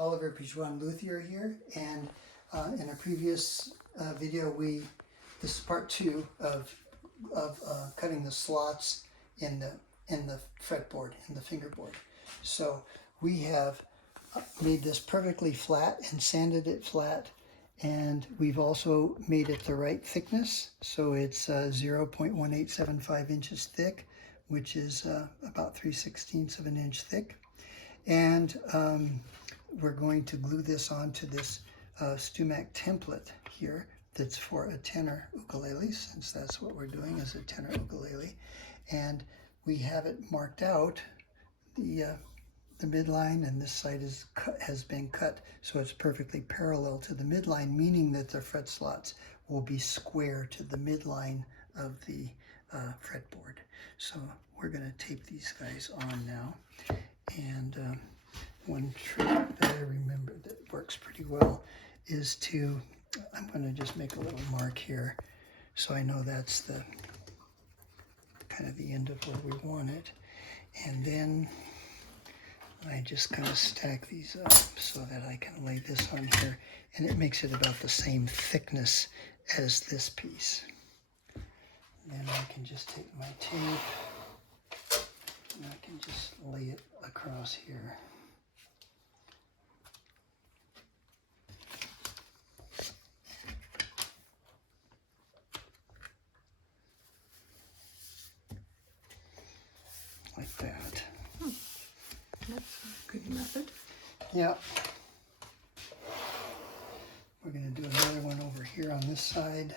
Oliver Pijuan Luthier here, and in a previous video this is part 2 of cutting the slots in the fretboard, in the fingerboard. So we have made this perfectly flat and sanded it flat, and we've also made it the right thickness, so it's 0.1875 inches thick, which is about 3/16 of an inch thick. And we're going to glue this onto this Stumac template here that's for a tenor ukulele, since that's what we're doing, is a tenor ukulele. And we have it marked out, the midline, and this side has been cut so it's perfectly parallel to the midline, meaning that the fret slots will be square to the midline of the fretboard. So we're going to tape these guys on now. And one trick that I remember that works pretty well is I'm going to just make a little mark here so I know that's the kind of the end of where we want it. And then I just kind of stack these up so that I can lay this on here, and it makes it about the same thickness as this piece. And then I can just take my tape and I can just lay it across here. Like that. That's a good method. Yeah. We're going to do another one over here on this side.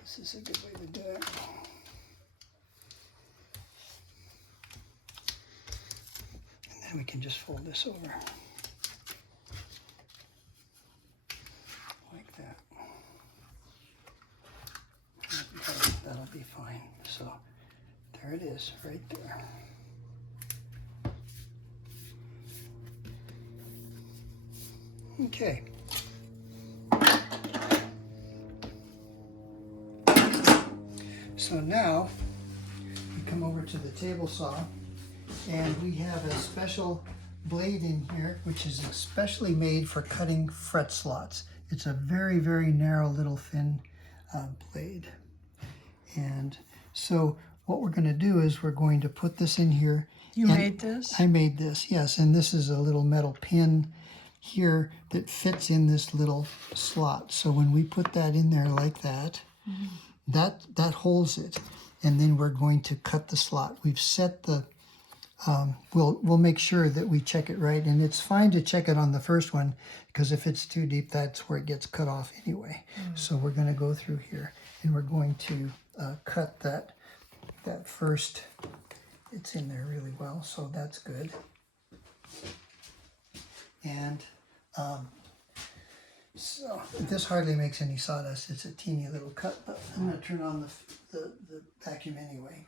This is a good way to do it. And then we can just fold this over. Like that. That'll be fine. So there it is, right there. Okay. So now we come over to the table saw, and we have a special blade in here which is especially made for cutting fret slots. It's a very, very narrow little thin blade. And so what we're going to do is we're going to put this in here. You made this? I made this, yes. And this is a little metal pin here that fits in this little slot. So when we put that in there like that, that holds it. And then we're going to cut the slot. We've set the, we'll make sure that we check it right. And it's fine to check it on the first one, because if it's too deep, that's where it gets cut off anyway. So we're going to go through here, and we're going to cut that first. It's in there really well, so that's good. And so this hardly makes any sawdust. It's a teeny little cut, but I'm going to turn on the vacuum anyway.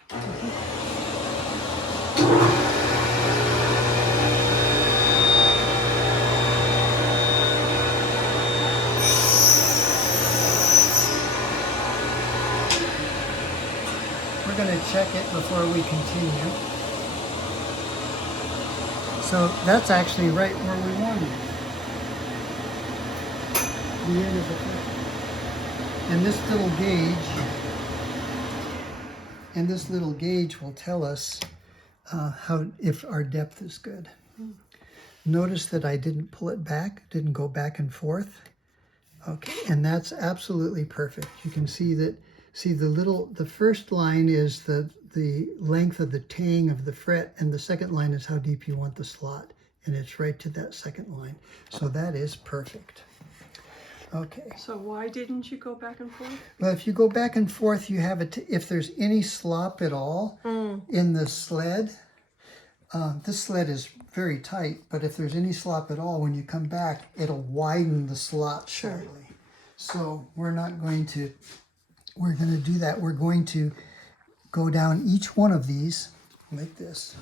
We're going to check it before we continue. So that's actually right where we want it. The end of the fret. And this little gauge will tell us if our depth is good. Notice that I didn't pull it back, didn't go back and forth. Okay, and that's absolutely perfect. You can see that. See, the first line is the length of the tang of the fret, and the second line is how deep you want the slot, and it's right to that second line. So that is perfect. Okay. So why didn't you go back and forth? Well, if you go back and forth, you have it. If there's any slop at all in the sled, this sled is very tight, but if there's any slop at all, when you come back, it'll widen the slot slightly. So we're not going to. We're going to do that. We're going to go down each one of these like this.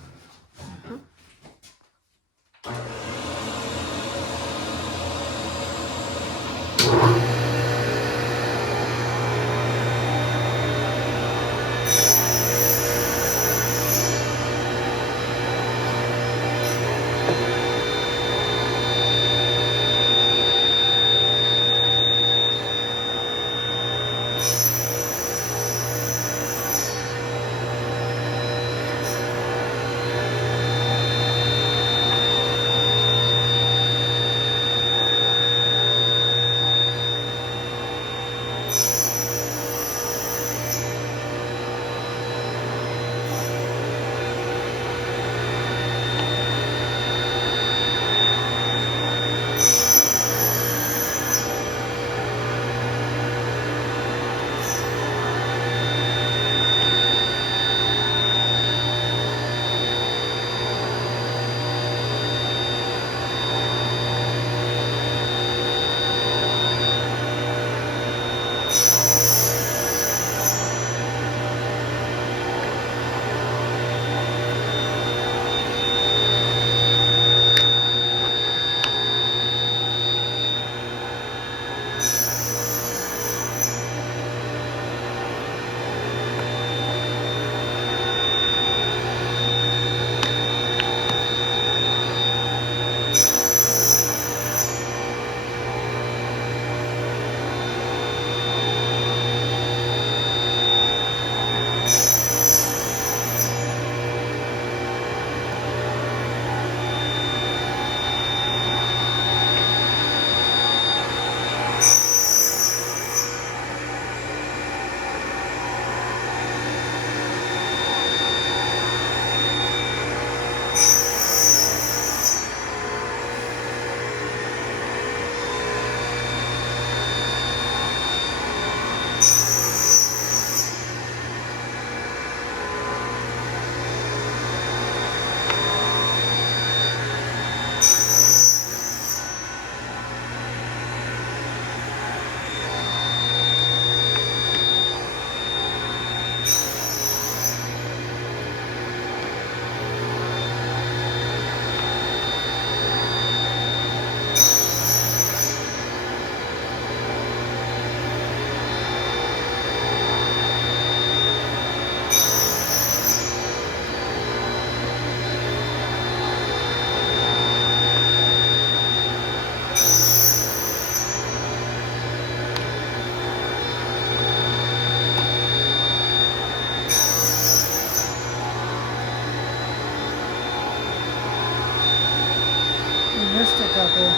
missed a couple,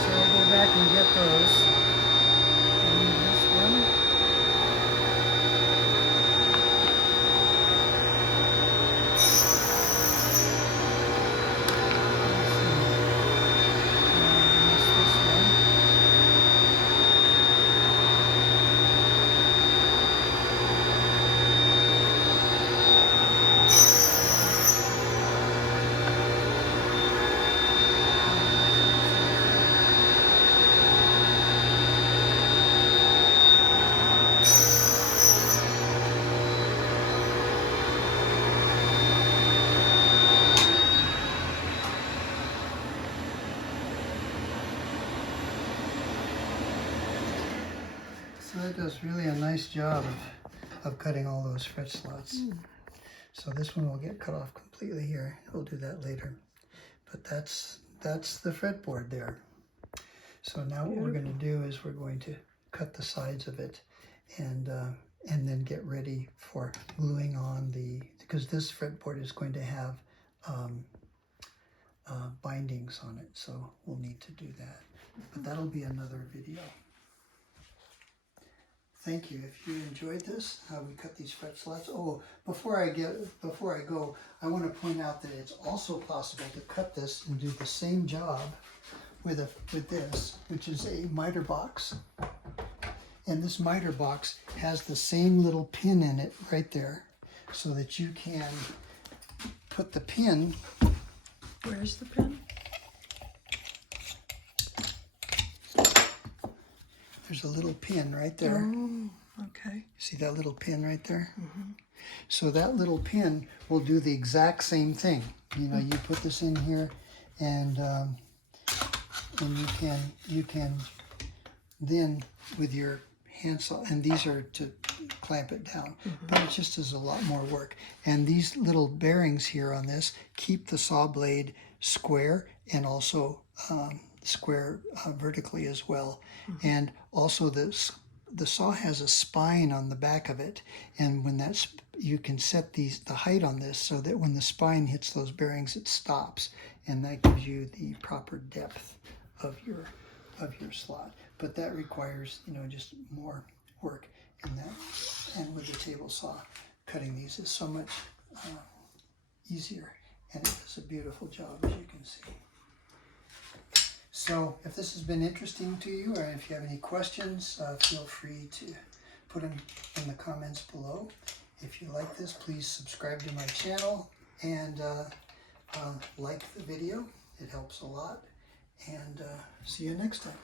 so I'll go back and get those. And this one. So that does really a nice job of cutting all those fret slots. So this one will get cut off completely here. We'll do that later. But that's the fretboard there. So now what we're going to do is we're going to cut the sides of it and then get ready for gluing on because this fretboard is going to have bindings on it. So we'll need to do that. But that'll be another video. Thank you. If you enjoyed this, how we cut these fret slots. Oh, before I go, I want to point out that it's also possible to cut this and do the same job with this, which is a miter box. And this miter box has the same little pin in it right there, so that you can put the pin. Where's the pin? There's a little pin right there. Oh, okay. See that little pin right there? Mm-hmm. So that little pin will do the exact same thing. You know, you put this in here, and you can then with your handsaw, and these are to clamp it down, but it just is a lot more work. And these little bearings here on this keep the saw blade square and also square vertically as well. And also the saw has a spine on the back of it, and when that's you can set the height on this so that when the spine hits those bearings it stops, and that gives you the proper depth of your slot. But that requires, you know, just more work in that. And with the table saw, cutting these is so much easier, and it does a beautiful job, as you can see. So if this has been interesting to you, or if you have any questions, feel free to put them in the comments below. If you like this, please subscribe to my channel and like the video. It helps a lot. And see you next time.